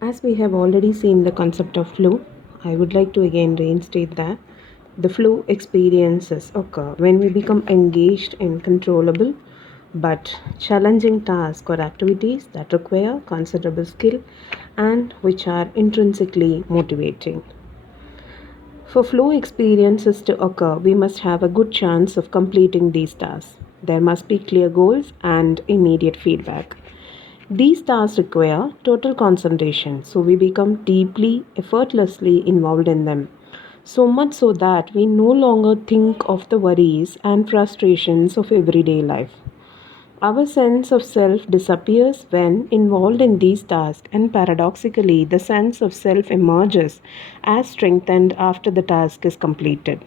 As we have already seen the concept of flow, I would like to again reinstate that the flow experiences occur when we become engaged in controllable but challenging tasks or activities that require considerable skill and which are intrinsically motivating. For flow experiences to occur, we must have a good chance of completing these tasks. There must be clear goals and immediate feedback. These tasks require total concentration, so we become deeply, effortlessly involved in them. So much so that we no longer think of the worries and frustrations of everyday life. Our sense of self disappears when involved in these tasks, and paradoxically, the sense of self emerges as strengthened after the task is completed.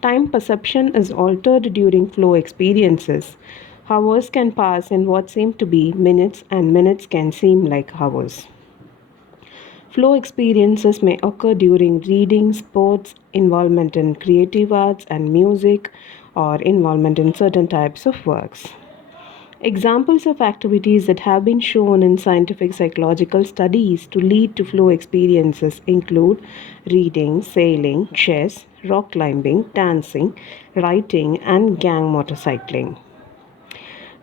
Time perception is altered during flow experiences. Hours can pass in what seem to be minutes, and minutes can seem like hours. Flow experiences may occur during reading, sports, involvement in creative arts and music, or involvement in certain types of works. Examples of activities that have been shown in scientific psychological studies to lead to flow experiences include reading, sailing, chess, rock climbing, dancing, writing, and gang motorcycling.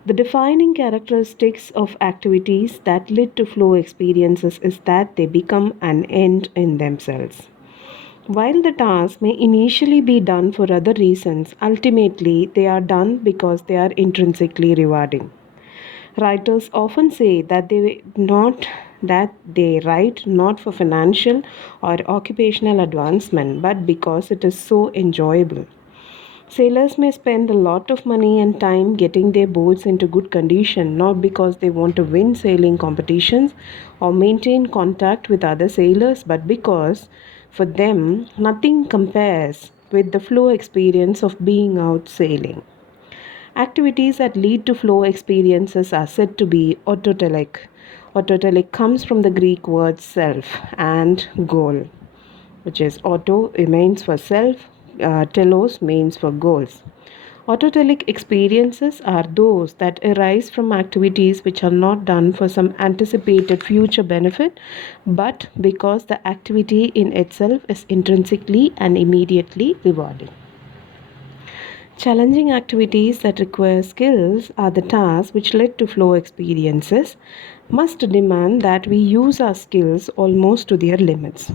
The defining characteristics of activities that lead to flow experiences is that they become an end in themselves. While the task may initially be done for other reasons, ultimately they are done because they are intrinsically rewarding. Writers often say that they write not for financial or occupational advancement, but because it is so enjoyable. Sailors may spend a lot of money and time getting their boats into good condition, not because they want to win sailing competitions or maintain contact with other sailors, but because for them nothing compares with the flow experience of being out sailing. Activities that lead to flow experiences are said to be autotelic. Autotelic comes from the Greek words self and goal, which is auto means for self, telos means for goals. Autotelic experiences are those that arise from activities which are not done for some anticipated future benefit, but because the activity in itself is intrinsically and immediately rewarding. Challenging activities that require skills are the tasks which lead to flow experiences, must demand that we use our skills almost to their limits.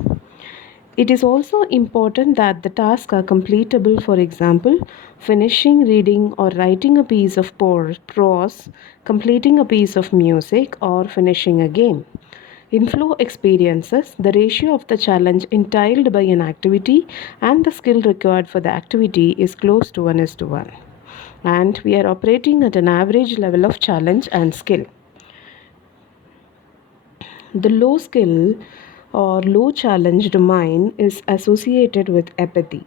It is also important that the tasks are completable, for example, finishing reading or writing a piece of prose, completing a piece of music, or finishing a game. In flow experiences, the ratio of the challenge entailed by an activity and the skill required for the activity is close to 1 is to 1. And we are operating at an average level of challenge and skill. The low skill or low challenge domain is associated with apathy.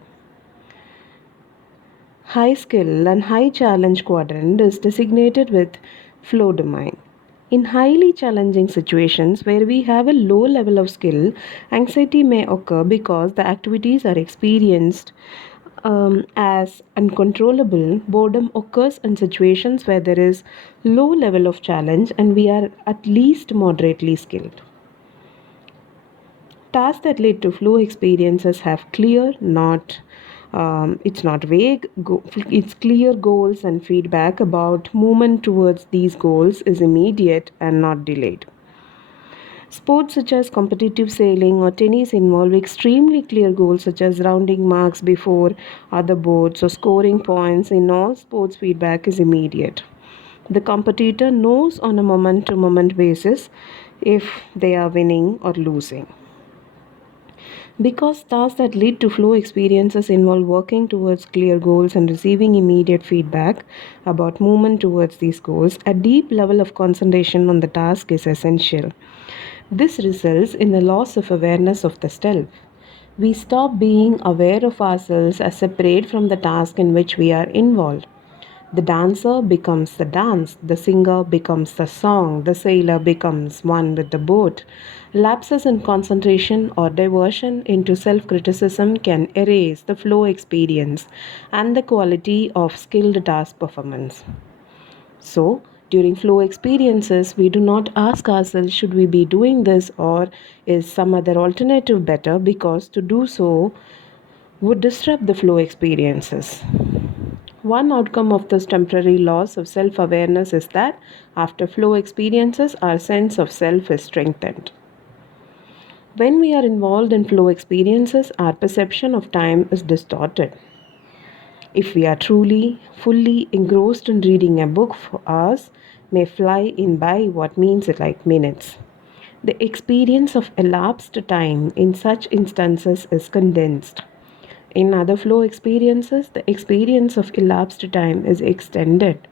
High skill and high challenge quadrant is designated with flow domain. In highly challenging situations where we have a low level of skill, anxiety may occur because the activities are experienced as uncontrollable. Boredom occurs in situations where there is low level of challenge and we are at least moderately skilled. Tasks that lead to flow experiences have clear, not it's not vague. It's clear goals and feedback about movement towards these goals is immediate and not delayed. Sports such as competitive sailing or tennis involve extremely clear goals such as rounding marks before other boats or scoring points. In all sports, feedback is immediate. The competitor knows on a moment to moment basis if they are winning or losing. Because tasks that lead to flow experiences involve working towards clear goals and receiving immediate feedback about movement towards these goals, a deep level of concentration on the task is essential. This results in a loss of awareness of the self. We stop being aware of ourselves as separate from the task in which we are involved. The dancer becomes the dance, the singer becomes the song, the sailor becomes one with the boat. Lapses in concentration or diversion into self criticism can erase the flow experience and the quality of skilled task performance. So, During flow experiences, we do not ask ourselves, should we be doing this or is some other alternative better, because to do so would disrupt the flow experiences. One outcome of this temporary loss of self awareness is that after flow experiences, our sense of self is strengthened. When we are involved in flow experiences, our perception of time is distorted. If we are truly, fully engrossed in reading a book for hours, may fly in by what means like minutes. The experience of elapsed time in such instances is condensed. In other flow experiences, the experience of elapsed time is extended.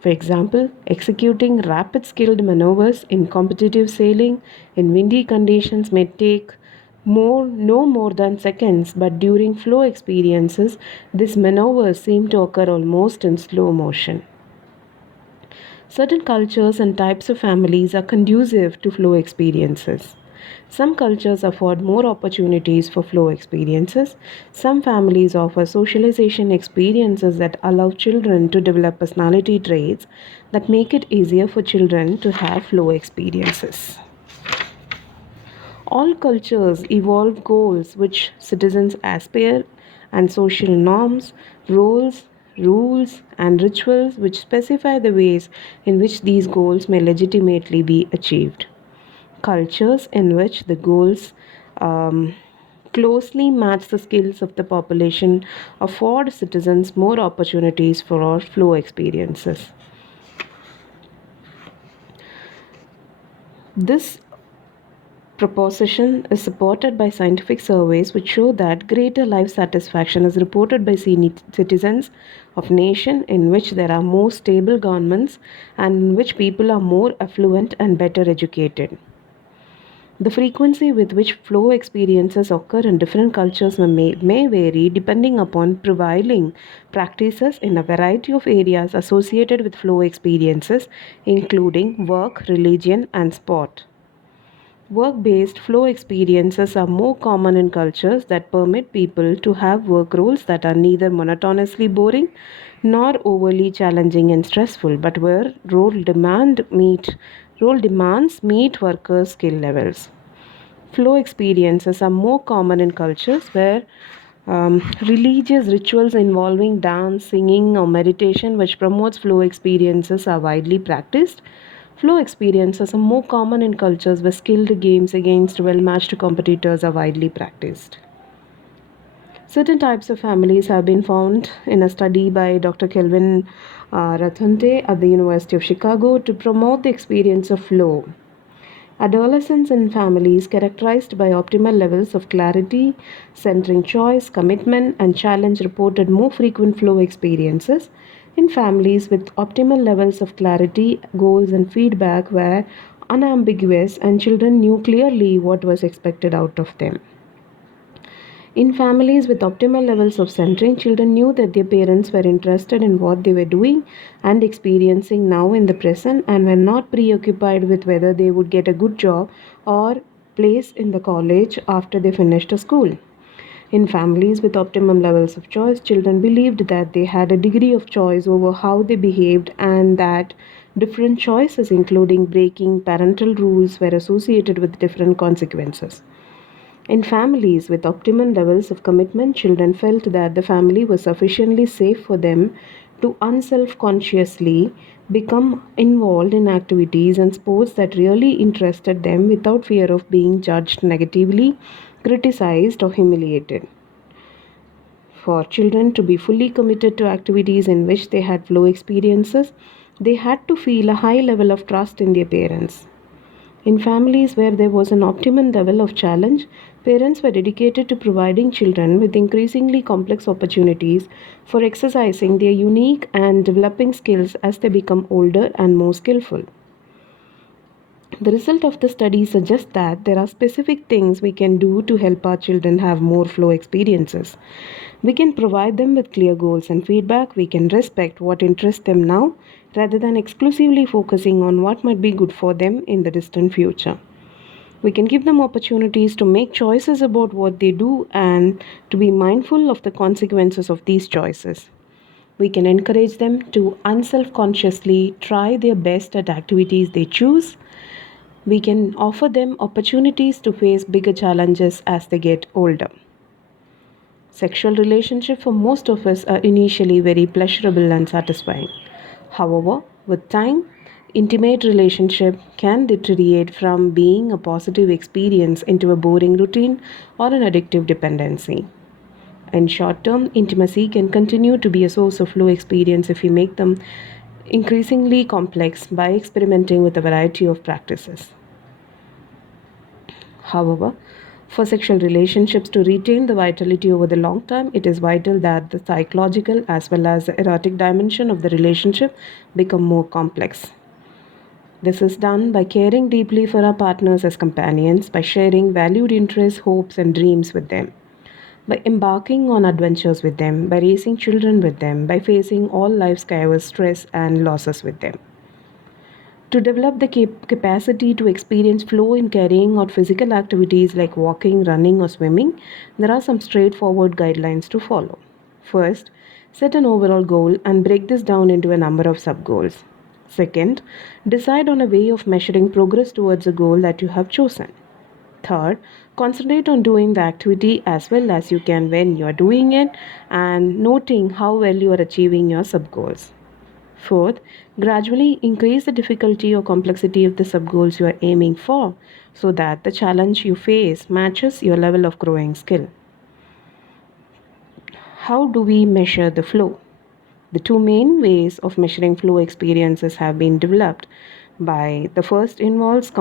For example, executing rapid skilled maneuvers in competitive sailing in windy conditions may take no more than seconds, but during flow experiences, these maneuvers seem to occur almost in slow motion. Certain cultures and types of families are conducive to flow experiences. Some cultures afford more opportunities for flow experiences. Some families offer socialization experiences that allow children to develop personality traits that make it easier for children to have flow experiences. All cultures evolve goals which citizens aspire, and social norms, roles, rules, and rituals which specify the ways in which these goals may legitimately be achieved. Cultures in which the goals um, closely match the skills of the population afford citizens more opportunities for our flow experiences. This proposition is supported by scientific surveys which show that greater life satisfaction is reported by citizens of nations in which there are more stable governments and in which people are more affluent and better educated. The frequency with which flow experiences occur in different cultures may vary depending upon prevailing practices in a variety of areas associated with flow experiences, including work, religion, and sport. Work based flow experiences are more common in cultures that permit people to have work roles that are neither monotonously boring nor overly challenging and stressful, but where role demands meet workers' skill levels. Flow experiences are more common in cultures where religious rituals involving dance, singing, or meditation, which promotes flow experiences, are widely practiced. Flow experiences are more common in cultures where skilled games against well matched competitors are widely practiced. Certain types of families have been found in a study by Dr. Kelvin Rathunte at the University of Chicago to promote the experience of flow. Adolescents in families characterized by optimal levels of clarity, centering choice, commitment, and challenge reported more frequent flow experiences. In families with optimal levels of clarity, goals, and feedback were unambiguous, and children knew clearly what was expected out of them. In families with optimal levels of centering, children knew that their parents were interested in what they were doing and experiencing now in the present and were not preoccupied with whether they would get a good job or place in the college after they finished school. In families with optimum levels of choice, children believed that they had a degree of choice over how they behaved and that different choices, including breaking parental rules, were associated with different consequences. In families with optimal levels of commitment, children felt that the family was sufficiently safe for them to unself consciously become involved in activities and sports that really interested them without fear of being judged negatively, criticized, or humiliated. For children to be fully committed to activities in which they had flow experiences, they had to feel a high level of trust in their parents. In families where there was an optimum level of challenge, parents were dedicated to providing children with increasingly complex opportunities for exercising their unique and developing skills as they become older and more skillful. The result of the study suggests that there are specific things we can do to help our children have more flow experiences. We can provide them with clear goals and feedback. We can respect what interests them now rather than exclusively focusing on what might be good for them in the distant future. We can give them opportunities to make choices about what they do and to be mindful of the consequences of these choices. We can encourage them to unself consciously try their best at activities they choose. We can offer them opportunities to face bigger challenges as they get older. Sexual relationships for most of us are initially very pleasurable and satisfying. However, with time, intimate relationship can deteriorate from being a positive experience into a boring routine or an addictive dependency. And short term intimacy can continue to be a source of low experience if we make them increasingly complex by experimenting with a variety of practices. However, for sexual relationships to retain the vitality over the long term, it is vital that the psychological as well as the erotic dimension of the relationship become more complex. This is done by caring deeply for our partners as companions, by sharing valued interests, hopes, and dreams with them, by embarking on adventures with them, by raising children with them, by facing all life's chaos, stress, and losses with them. To develop the capacity to experience flow in carrying out physical activities like walking, running, or swimming, there are some straightforward guidelines to follow. First, set an overall goal and break this down into a number of sub goals. Second, decide on a way of measuring progress towards a goal that you have chosen. Third, concentrate on doing the activity as well as you can when you are doing it and noting how well you are achieving your sub goals. Fourth, gradually increase the difficulty or complexity of the sub goals you are aiming for so that the challenge you face matches your level of growing skill. How do we measure the flow? The two main ways of measuring flow experiences have been developed. By the first involves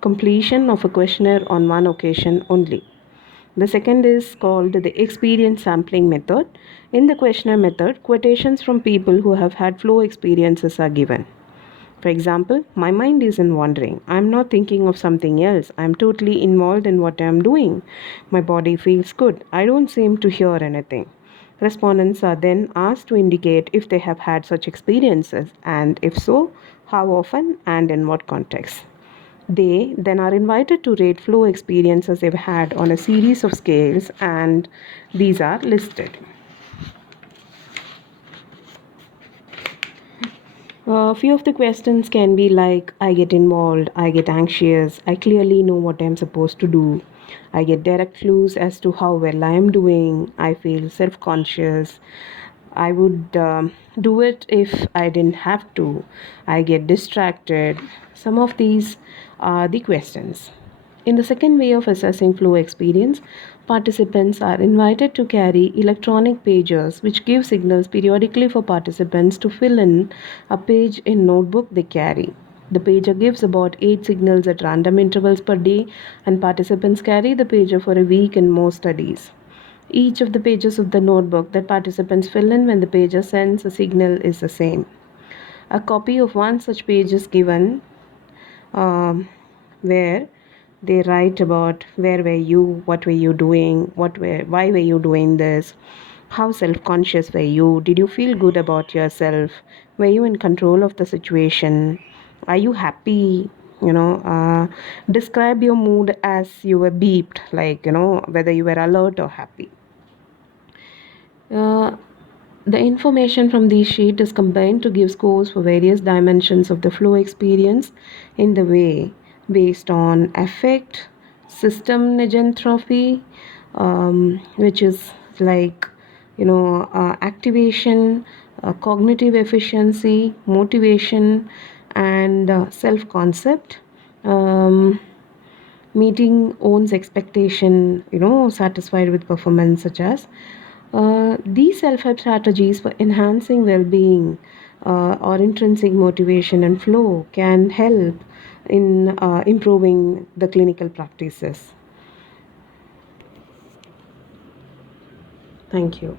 completion of a questionnaire on one occasion only. The second is called the experience sampling method. In the questionnaire method, quotations from people who have had flow experiences are given. For example, my mind isn't wandering. I'm not thinking of something else. I'm totally involved in what I'm doing. My body feels good. I don't seem to hear anything. Respondents are then asked to indicate if they have had such experiences and if so, how often and in what context. They then are invited to rate flow experiences they've had on a series of scales, and these are listed. A few of the questions can be like I get involved, I get anxious, I clearly know what I'm supposed to do, I get direct clues as to how well I am doing, I feel self conscious, I would do it if I didn't have to, I get distracted. Some of these are the questions. In the second way of assessing flow experience, participants are invited to carry electronic pagers which give signals periodically for participants to fill in a page in notebook they carry. The pager gives about 8 signals at random intervals per day, and participants carry the pager for a week in most studies. Each of the pages of the notebook that participants fill in when the pager sends a signal is the same. A copy of one such page is given where they write about where were you, what were you doing, why were you doing this, how self-conscious were you, did you feel good about yourself, were you in control of the situation, are you happy, describe your mood as you were beeped, like whether you were alert or happy. uh, the information from these sheet is combined to give scores for various dimensions of the flow experience in the way based on affect, system negentropy, which is like activation, cognitive efficiency, motivation, and self-concept. Meeting one's expectation, satisfied with performance, such as these self-help strategies for enhancing well-being or intrinsic motivation and flow can help in improving the clinical practices. Thank you.